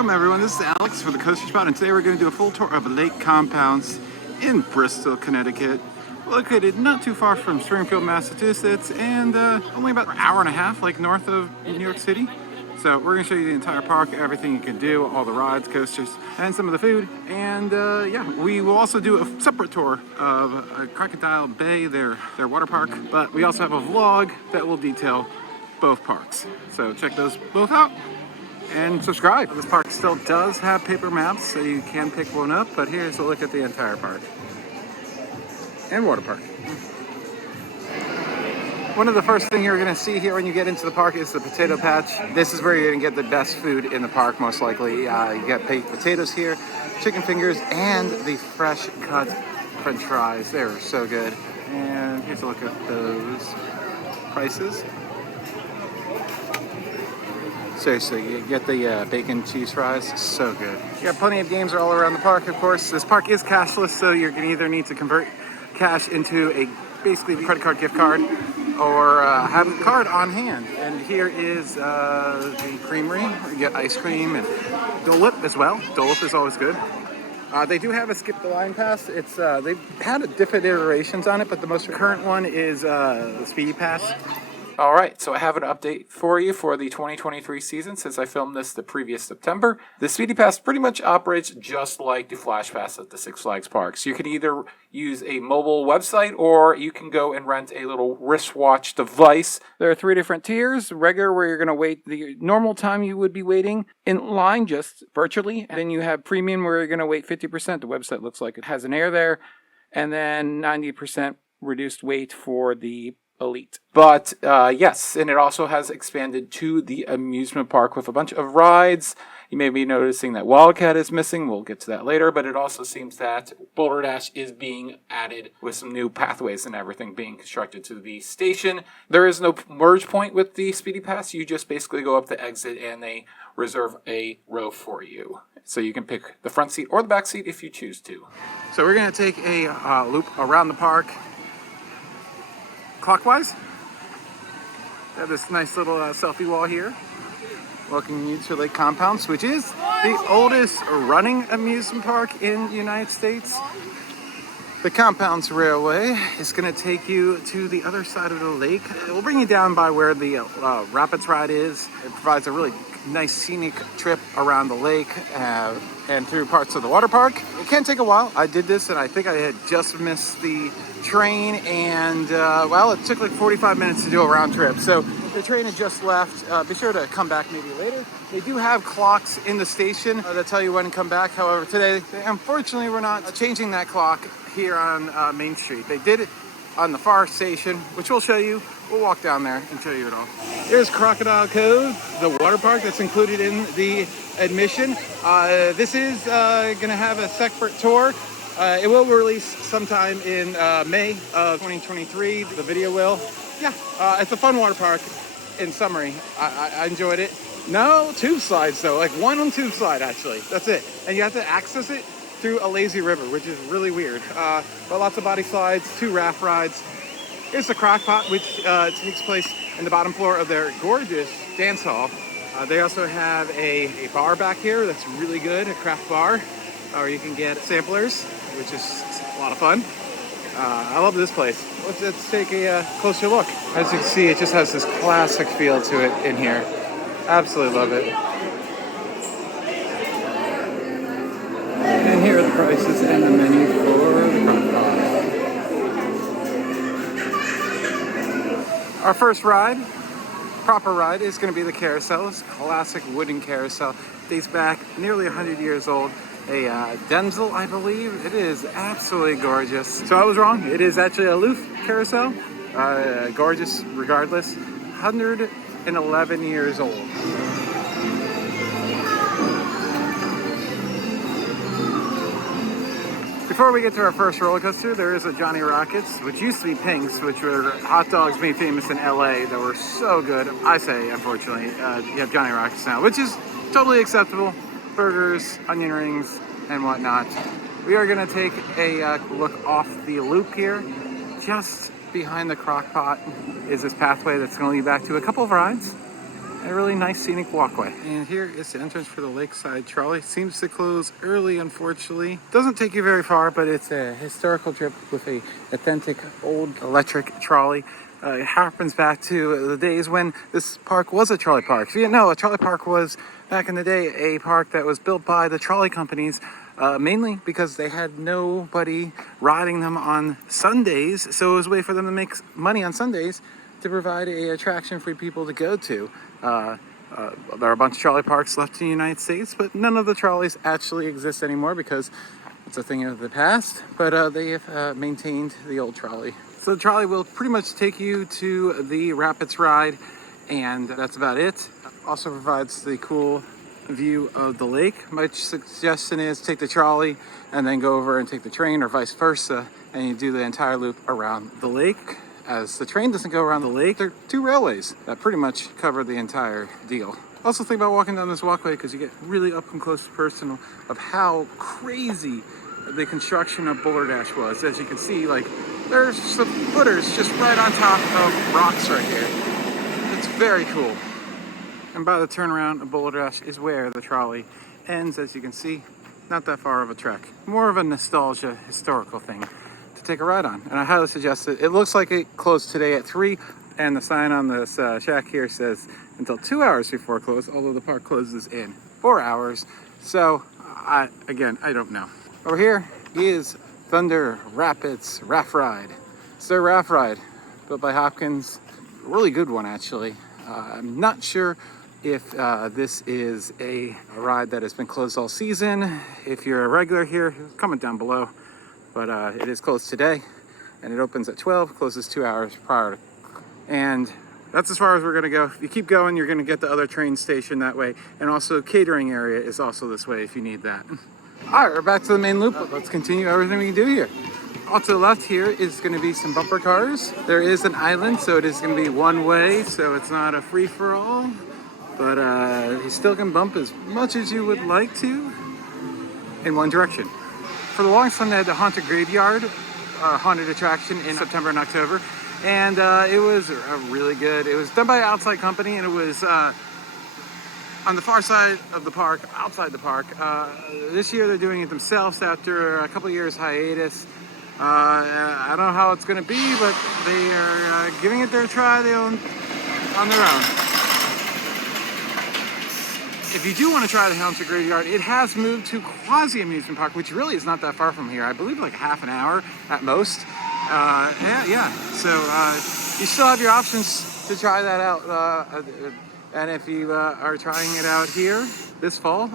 Welcome everyone, this is Alex for the Coaster Spot, and today we're going to do a full tour of Lake Compounce in Bristol, Connecticut. Located not too far from Springfield, Massachusetts, and only about an hour and a half, like north of New York City. So we're going to show you the entire park, everything you can do, all the rides, coasters, and some of the food. And yeah, we will also do a separate tour of Crocodile Bay, their water park. But we also have a vlog that will detail both parks. So check those both out. And subscribe. This park still does have paper maps, so you can pick one up, but here's a look at the entire park. And water park. One of the first things you're going to see here when you get into the park is the potato patch. This is where you're going to get the best food in the park, most likely. You get baked potatoes here, chicken fingers, and the fresh cut French fries. They're so good. And here's a look at those prices. Seriously, you get the bacon cheese fries, so good. You got plenty of games all around the park, of course. This park is cashless, so you're gonna either need to convert cash into basically a credit card, gift card, or have a card on hand. And here is the creamery. You get ice cream and Dole Whip as well. Dole Whip is always good. They do have a skip the line pass. It's they've had different iterations on it, but the most current one is the Speedy Pass. All right, so I have an update for you for the 2023 season since I filmed this the previous September. The Speedy Pass pretty much operates just like the Flash Pass at the Six Flags parks. You can either use a mobile website or you can go and rent a little wristwatch device. There are 3 different tiers. Regular, where you're going to wait the normal time you would be waiting in line, just virtually. And then you have premium, where you're going to wait 50%. The website looks like it has an air there. And then 90% reduced wait for the Elite. But yes, and it also has expanded to the amusement park with a bunch of rides. You may be noticing that Wildcat is missing. We'll get to that later, but it also seems that Boulder Dash is being added with some new pathways and everything being constructed to the station. There is no merge point with the Speedy Pass. You just basically go up the exit and they reserve a row for you. So you can pick the front seat or the back seat if you choose to. So we're going to take a loop around the park clockwise. We have this nice little selfie wall here, welcoming you to Lake Compounce, which is the oldest running amusement park in the United States. The Compounce Railway is going to take you to the other side of the lake. It will bring you down by where the Rapids ride is. It provides a really nice scenic trip around the lake and through parts of the water park. It can take a while. I did this and I think I had just missed the train, and well, it took like 45 minutes to do a round trip. So the train had just left. Be sure to come back maybe later. They do have clocks in the station that tell you when to come back. However, today, unfortunately, we're not changing that clock here on Main Street. They did it on the far station, which we'll show you. We'll walk down there and show you it all. Here's Crocodile Cove, the water park that's included in the admission. This is gonna have a separate tour. It will release sometime in May of 2023. The video will. Yeah, it's a fun water park. In summary, I enjoyed it. No tube slides though, like one on tube slide actually. That's it. And you have to access it through a lazy river, which is really weird. But lots of body slides, 2 raft rides. Here's the crock pot, which takes place in the bottom floor of their gorgeous dance hall. They also have a bar back here that's really good, a craft bar, or you can get samplers, which is a lot of fun. I love this place. Let's take a closer look. As you can see, it just has this classic feel to it in here. Absolutely love it. And here are the prices and the menu for the Crocodile. Our first ride, proper ride, is going to be the carousel. It's a classic wooden carousel. Dates back nearly 100 years old. A Denzel, I believe. It is absolutely gorgeous. So I was wrong. It is actually a Loof carousel. Gorgeous regardless. 111 years old. Before we get to our first roller coaster, there is a Johnny Rockets, which used to be Pink's, which were hot dogs made famous in LA that were so good. I say, unfortunately, you have Johnny Rockets now, which is totally acceptable. Burgers, onion rings, and whatnot. We are going to take a look off the loop here. Just behind the crock pot is this pathway that's going to lead back to a couple of rides. a really nice scenic walkway. And here is the entrance for the lakeside trolley. Seems to close early, unfortunately. Doesn't take you very far, but it's a historical trip with a authentic old electric trolley. It harkens back to the days when this park was a trolley park. If you didn't know, a trolley park was, back in the day, a park that was built by the trolley companies, mainly because they had nobody riding them on Sundays, so it was a way for them to make money on Sundays to provide a attraction for people to go to. There are a bunch of trolley parks left in the United States, but none of the trolleys actually exist anymore because it's a thing of the past, but they have maintained the old trolley. So the trolley will pretty much take you to the Rapids ride, and that's about it. Also provides the cool view of the lake. My suggestion is take the trolley and then go over and take the train, or vice versa, and you do the entire loop around the lake. As the train doesn't go around the lake, there are two railways that pretty much cover the entire deal. Also think about walking down this walkway because you get really up and close and personal of how crazy the construction of Boulder Dash was. As you can see, like, there's some footers just right on top of rocks right here. It's very cool. And by the turnaround of Boulder Dash is where the trolley ends, as you can see. Not that far of a trek. More of a nostalgia, historical thing to take a ride on. And I highly suggest it. It looks like it closed today at 3, and the sign on this shack here says until 2 hours before close, although the park closes in 4 hours. So, I don't know. Over here is Thunder Rapids Raft Ride. It's their raft ride, built by Hopkins. A really good one, actually. I'm not sure if this is a ride that has been closed all season. If you're a regular here, comment down below. But it is closed today, and it opens at 12, closes 2 hours prior to. And that's as far as we're gonna go. If you keep going, you're gonna get the other train station that way. And also catering area is also this way if you need that. All right, we're back to the main loop. Let's continue everything we can do here. Off to the left here is going to be some bumper cars. There is an island, so it is going to be one way, so it's not a free-for-all. But you still can bump as much as you would like to in one direction. For the longest time, they had the Haunted Graveyard, haunted attraction in September and October. And it was really good. It was done by an outside company, and it was on the far side of the park, outside the park. This year they're doing it themselves after a couple of years hiatus. I don't know how it's going to be, but they are giving it their try on their own. If you do want to try the Hampton Graveyard, it has moved to Quasi Amusement Park, which really is not that far from here. I believe like half an hour at most. Yeah. So you still have your options to try that out. And if you are trying it out here this fall,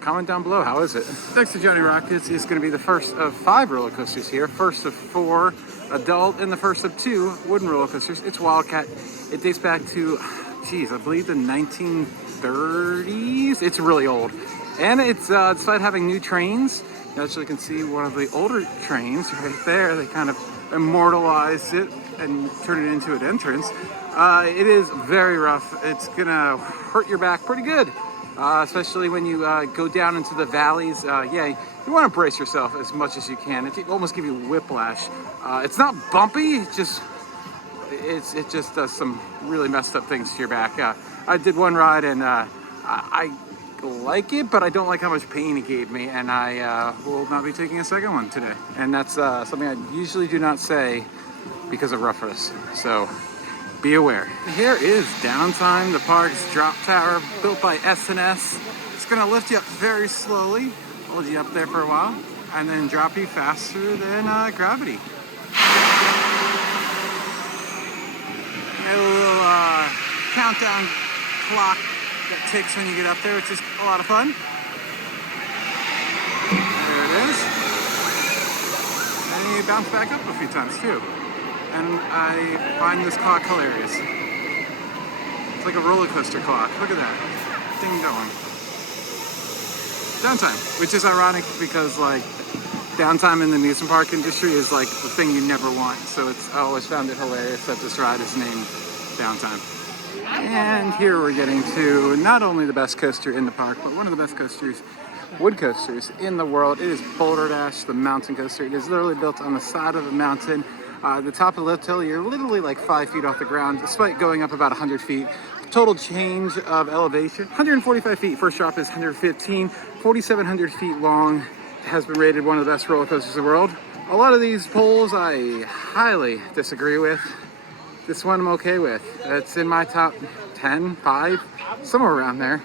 comment down below. How is it? Next to Johnny Rockets is going to be the first of 5 roller coasters here. First of 4 adult and the first of 2 wooden roller coasters. It's Wildcat. It dates back to, I believe the 1930s. It's really old. And it's despite having new trains, you actually can see one of the older trains right there. They kind of immortalized it and turned it into an entrance. It is very rough. It's gonna hurt your back pretty good, especially when you go down into the valleys. You want to brace yourself as much as you can. It can almost give you whiplash. It's not bumpy. It just does some really messed up things to your back. I did one ride and I like it, but I don't like how much pain it gave me, and I will not be taking a second one today. And that's something I usually do not say because of roughness. So. Be aware. Here is Downtime, the park's drop tower built by S&S. It's gonna lift you up very slowly, hold you up there for a while, and then drop you faster than gravity. A little countdown clock that ticks when you get up there, which is a lot of fun. There it is. And you bounce back up a few times too. And I find this clock hilarious. It's like a roller coaster clock. Look at that thing going. Downtime, which is ironic because like downtime in the amusement park industry is like the thing you never want. So I always found it hilarious that this ride is named Downtime. And here we're getting to not only the best coaster in the park, but one of the best wood coasters in the world. It is Boulder Dash, the mountain coaster. It is literally built on the side of a mountain. The top of the lift hill, you're literally like 5 feet off the ground, despite going up about 100 feet. total change of elevation. 145 feet. First drop is 115. 4,700 feet long. Has been rated one of the best roller coasters in the world. A lot of these polls I highly disagree with. This one I'm okay with. It's in my top 10, 5, somewhere around there.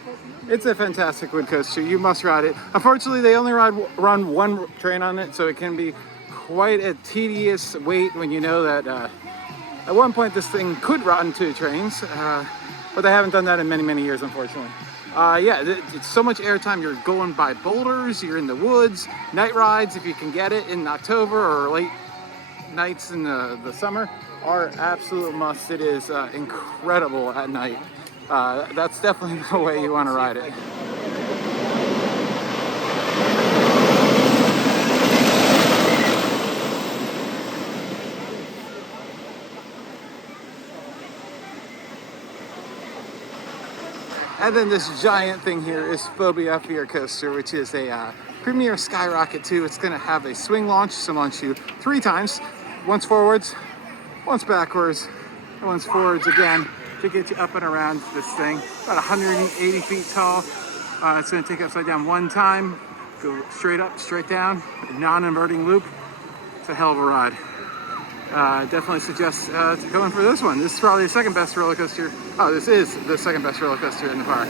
It's a fantastic wood coaster. You must ride it. Unfortunately, they only run one train on it, so it can be quite a tedious wait when you know that at one point this thing could run 2 trains, but they haven't done that in many, many years, unfortunately. Yeah, it's so much airtime. You're going by boulders, you're in the woods, night rides if you can get it in October or late nights in the summer are absolute must. It is incredible at night. That's definitely the way you want to ride it. And then this giant thing here is Phobia Phear coaster, which is a premier skyrocket too. It's going to have a swing launch, so launch you 3 times, once forwards, once backwards, and once forwards again to get you up and around this thing. About 180 feet tall. It's going to take you upside down 1 time, go straight up, straight down, non-inverting loop. It's a hell of a ride. Definitely suggest going for this one. This is probably the second best roller coaster. Oh, this is the second best roller coaster in the park.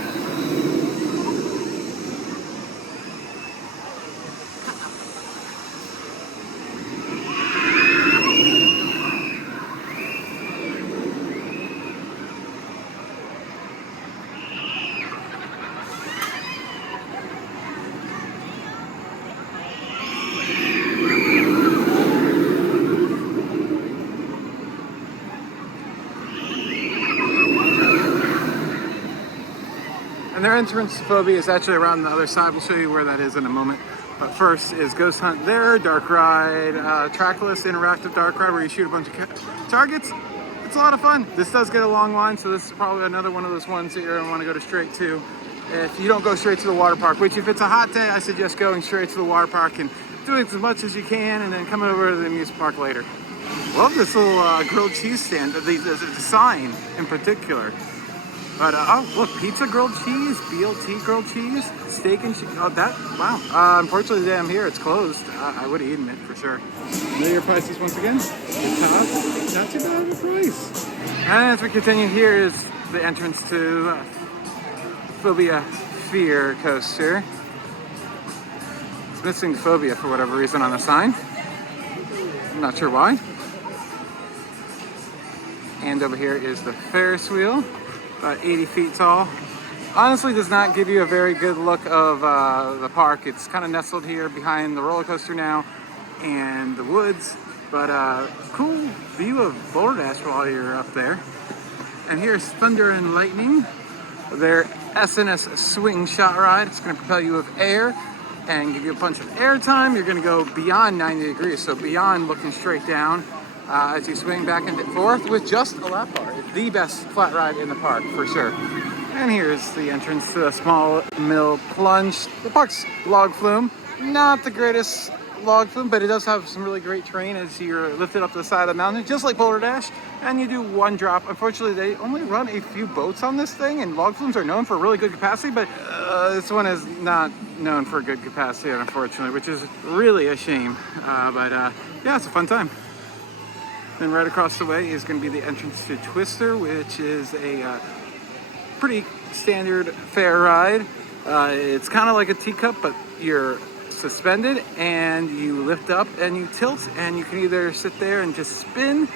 And their entrance to Phobia is actually around the other side. We'll show you where that is in a moment. But first is Ghost Hunt there, dark ride, trackless interactive dark ride where you shoot a bunch of targets. It's a lot of fun. This does get a long line, so this is probably another one of those ones that you're gonna want to go straight to. If you don't go straight to the water park, which if it's a hot day, I suggest going straight to the water park and doing as much as you can and then coming over to the amusement park later. Love this little grilled cheese stand, the sign in particular. But, oh, look, pizza grilled cheese, BLT grilled cheese, steak and cheese. Oh, that, wow. Unfortunately, today I'm here, it's closed. I would have eaten it for sure. Know your prices once again? The top, not too bad of a price. And as we continue, here is the entrance to Phobia Phear coaster. It's missing Phobia for whatever reason on the sign. I'm not sure why. And over here is the Ferris wheel. About 80 feet tall. Honestly does not give you a very good look of the park. It's kind of nestled here behind the roller coaster now and the woods, but cool view of Boulder while you're up there. And here's Thunder and Lightning, their SNS swing shot ride. It's going to propel you with air and give you a bunch of air time. You're going to go beyond 90 degrees, so beyond looking straight down. As you swing back and forth with just a lap bar. It's the best flat ride in the park, for sure. And here's the entrance to a small Mill Plunge. The park's log flume. Not the greatest log flume, but it does have some really great terrain as you're lifted up the side of the mountain, just like Boulder Dash, and you do 1 drop. Unfortunately, they only run a few boats on this thing, and log flumes are known for really good capacity, but this one is not known for good capacity, unfortunately, which is really a shame. Yeah, it's a fun time. Then right across the way is going to be the entrance to Twister, which is a pretty standard fair ride. It's kind of like a teacup, but you're suspended and you lift up and you tilt, and you can either sit there and just spin,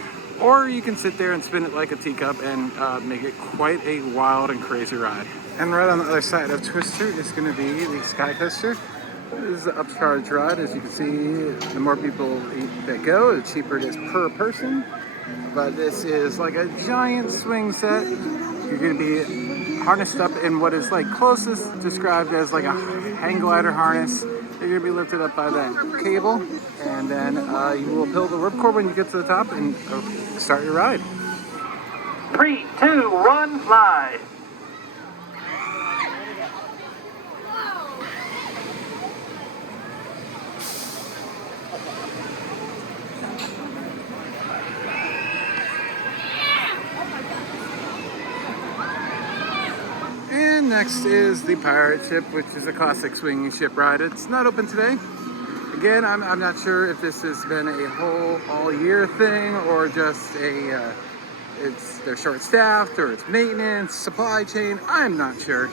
or you can sit there and spin it like a teacup and make it quite a wild and crazy ride. And right on the other side of Twister is going to be the Sky Coaster. This is the upcharge ride. As you can see, the more people that go, the cheaper it is per person. But this is like a giant swing set. You're going to be harnessed up in what is like closest described as like a hang glider harness. You're going to be lifted up by that cable, and then you will pull the ripcord when you get to the top and start your ride. 3, 2, 1, fly. next is the pirate ship, which is a classic swinging ship ride. It's not open today. Again, I'm not sure if this has been a whole all-year thing or just they're short-staffed or it's maintenance, supply chain. I'm not sure.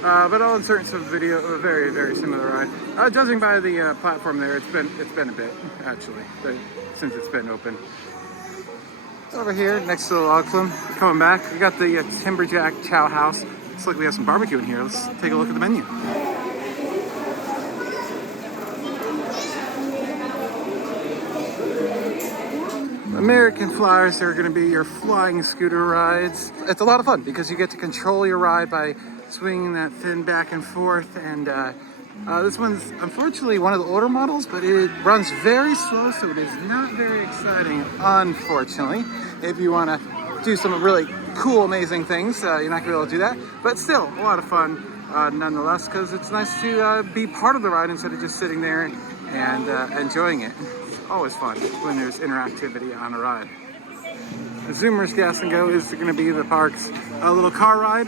But I'll insert some video of a very, very similar ride. Judging by the platform there, it's been a bit actually since it's been open. Over here, next to the log flume, coming back, we got the Timberjack Chow House. Looks like we have some barbecue in here. Let's take a look at the menu. American Flyers are going to be your flying scooter rides. It's a lot of fun because you get to control your ride by swinging that fin back and forth. And this one's unfortunately one of the older models, but it runs very slow, so it is not very exciting, unfortunately. If you want to do some really cool, amazing things, you're not going to be able to do that. But still, a lot of fun nonetheless, because it's nice to be part of the ride instead of just sitting there and enjoying it. Always fun when there's interactivity on a ride. Zoomer's Gas and Go is going to be the park's little car ride.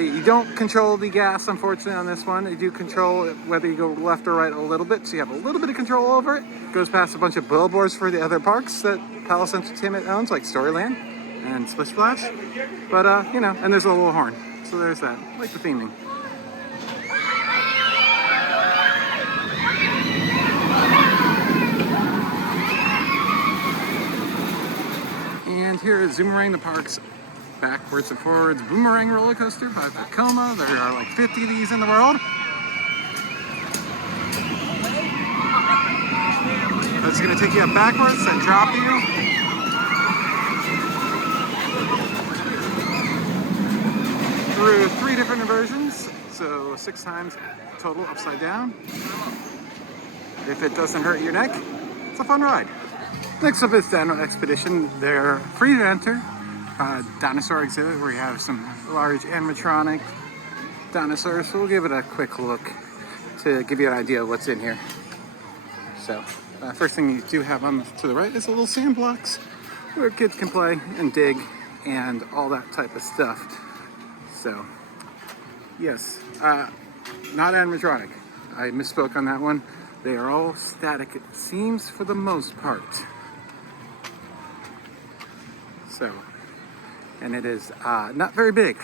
You don't control the gas, unfortunately, on this one. You do control whether you go left or right a little bit, so you have a little bit of control over it. Goes past a bunch of billboards for the other parks that Palace Entertainment owns, like Storyland and Splish Splash. But, and there's a little horn. So there's that. I like the theming. And here is Zoomerang, the park's backwards and forwards Boomerang roller coaster by Vekoma. There are like 50 of these in the world. That's going to take you up backwards and drop you. Through 3 different inversions, so 6 times total upside down. If it doesn't hurt your neck, it's a fun ride. Next up is Dino Expedition. They're free to enter. Dinosaur exhibit where you have some large animatronic dinosaurs. So we'll give it a quick look to give you an idea of what's in here. So first thing you do have on to the right is a little sand blocks where kids can play and dig and all that type of stuff. So yes, not animatronic. I misspoke on that one. They are all static, it seems, for the most part. So, and it is not very big.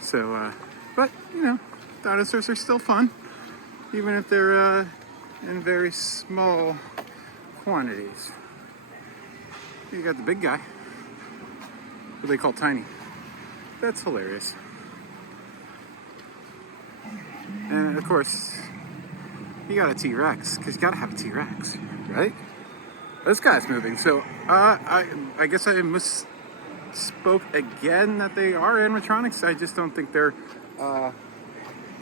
So, but dinosaurs are still fun, even if they're in very small quantities. You got the big guy, what they call tiny. That's hilarious. And of course, you got a T-Rex, because you gotta have a T-Rex, right? This guy's moving, so I guess I misspoke again that they are animatronics. I just don't think they're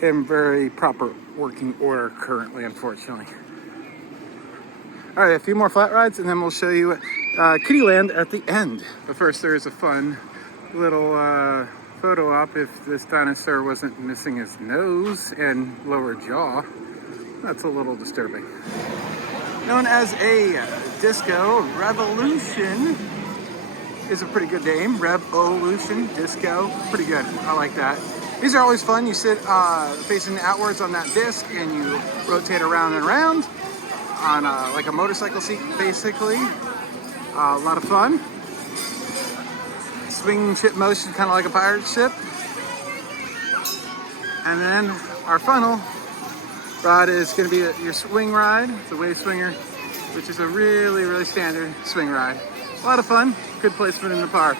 in very proper working order currently, unfortunately. All right, a few more flat rides, and then we'll show you Kittyland at the end. But first, there is a fun little photo op if this dinosaur wasn't missing his nose and lower jaw. That's a little disturbing. Known as a disco, Revolution is a pretty good name. Revolution, disco, pretty good. I like that. These are always fun. You sit facing outwards on that disc and you rotate around and around on like a motorcycle seat, basically. A lot of fun. Swinging ship motion, kind of like a pirate ship. And then our funnel ride is going to be your swing ride. It's a wave swinger, which is a really, really standard swing ride. A lot of fun, good placement in the park.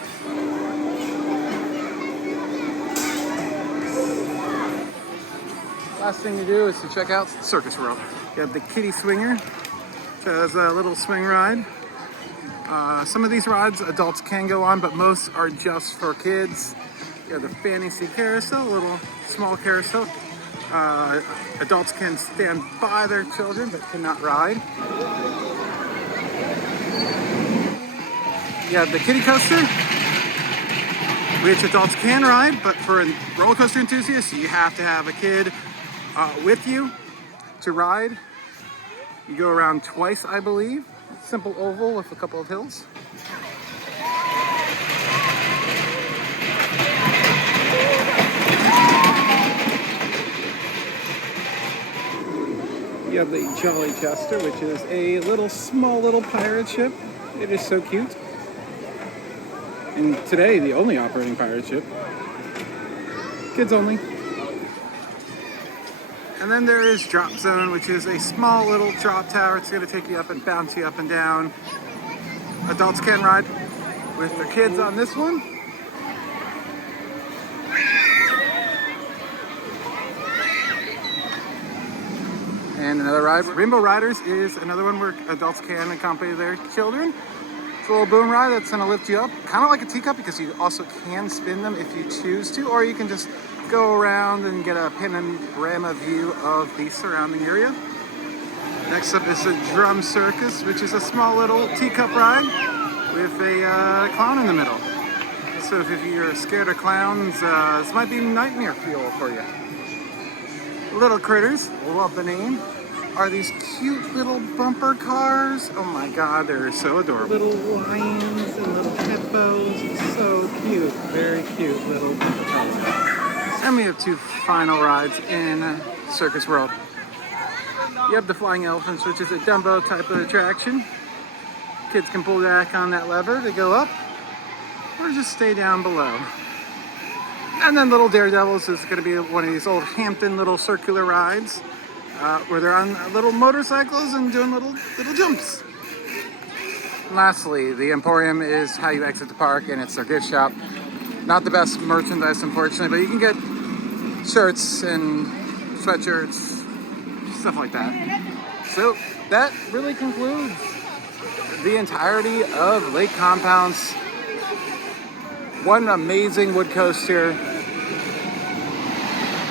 Last thing to do is to check out Circus World. You have the Kitty Swinger, which has a little swing ride. Some of these rides adults can go on, but most are just for kids. You have the Fantasy Carousel, a little small carousel. Adults can stand by their children but cannot ride. You have the kiddie coaster, which adults can ride, but for roller coaster enthusiasts, you have to have a kid with you to ride. You go around twice, I believe. Simple oval with a couple of hills. You have the Jolly Chester, which is a small little pirate ship. It is so cute. And today, the only operating pirate ship. Kids only. And then there is Drop Zone, which is a small little drop tower. It's going to take you up and bounce you up and down. Adults can ride with their kids on this one. And another ride. Rainbow Riders is another one where adults can accompany their children. It's a little boom ride that's going to lift you up, kind of like a teacup, because you also can spin them if you choose to, or you can just go around and get a panorama view of the surrounding area. Next up is the Drum Circus, which is a small little teacup ride with a clown in the middle. So if you're scared of clowns, this might be nightmare fuel for you. Little Critters, love the name, are these cute little bumper cars. Oh my god, they're so adorable. Little lions and little hippos, so cute. Very cute little bumper cars. And we have two final rides in Circus World. You have the Flying Elephants, which is a Dumbo type of attraction. Kids can pull back on that lever to go up, or just stay down below. And then Little Daredevils is going to be one of these old Hampton little circular rides, where they're on little motorcycles and doing little jumps. And lastly, the Emporium is how you exit the park, and it's their gift shop. Not the best merchandise, unfortunately, but you can get shirts and sweatshirts, stuff like that. So that really concludes the entirety of Lake Compounce. One amazing wood coaster,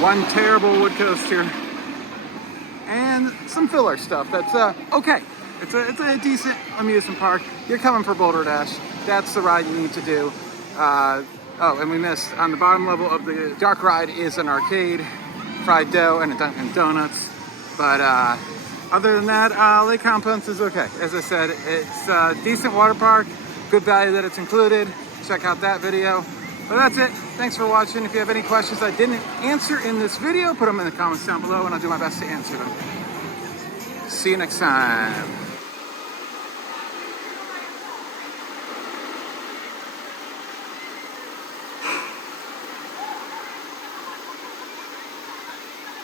one terrible wood coaster, and some filler stuff that's okay. It's a decent amusement park. You're coming for Boulder Dash. That's the ride you need to do. Oh, and we missed, on the bottom level of the dark ride is an arcade, fried dough, and a Dunkin' Donuts. But other than that, Lake Compounce is okay. As I said, it's a decent water park, good value that it's included. Check out that video. But that's it. Thanks for watching. If you have any questions I didn't answer in this video, put them in the comments down below and I'll do my best to answer them. See you next time.